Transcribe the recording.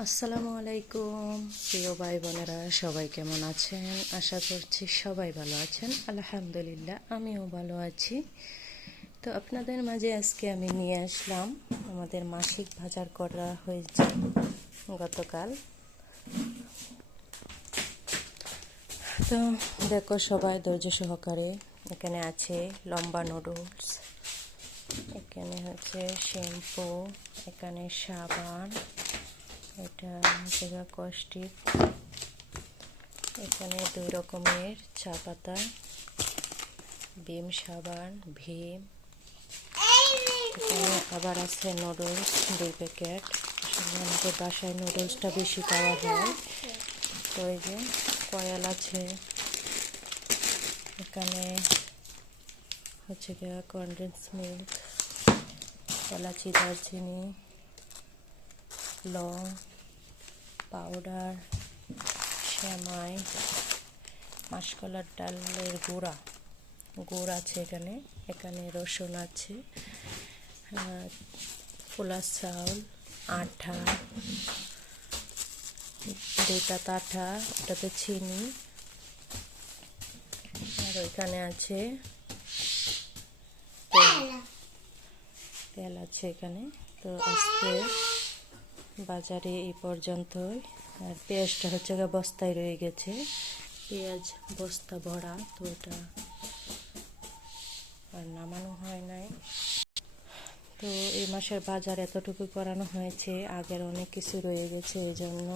আসসালামু আলাইকুম প্রিয় ভাই বোনেরা, সবাই কেমন আছেন? আশা করছি সবাই ভালো আছেন। আলহামদুলিল্লাহ, আমিও ভালো আছি। তো আপনাদের মাঝে আজকে আমি নিয়ে আসলাম, আমাদের মাসিক বাজার করা হয়েছে গতকাল। তো দেখো সবাই ধৈর্য সহকারে। এখানে আছে লম্বা নুডলস, এখানে হচ্ছে শ্যাম্পু, এখানে সাবান, এটা জায়গা কস্টিক, এখানে 2 রকমের চা পাতা, ভীম সাবান, ভীম, এখানে আবার আছে নুডলস 2 প্যাকেট। আসলে আমাদের বাসায় নুডলসটা বেশি খাওয়া হয়, তো এই যে কয়েল আছে, এখানে হচ্ছে গিয়ে কনডেন্স মিল্ক, এলাচি, দারচিনি, লং পাউডার, সেমাই, মাসকলার ডালের গুড় আছে এখানে, এখানে রসুন আছে, পোলার চাউল, আটা, 2 পাতা আটা, ওটাতে চিনি, আর ওইখানে আছে তেল আছে এখানে। তো আজকে বাজারে এই পর্যন্তই। আর পেঁয়াজটা হচ্ছে বস্তায় রয়ে গেছে, পেঁয়াজ বস্তা ভরা, তো এটা আর নামানো হয় নাই। তো এই মাসের বাজার এতটুকু করানো হয়েছে, আগের অনেক কিছু রয়ে গেছে, এই জন্য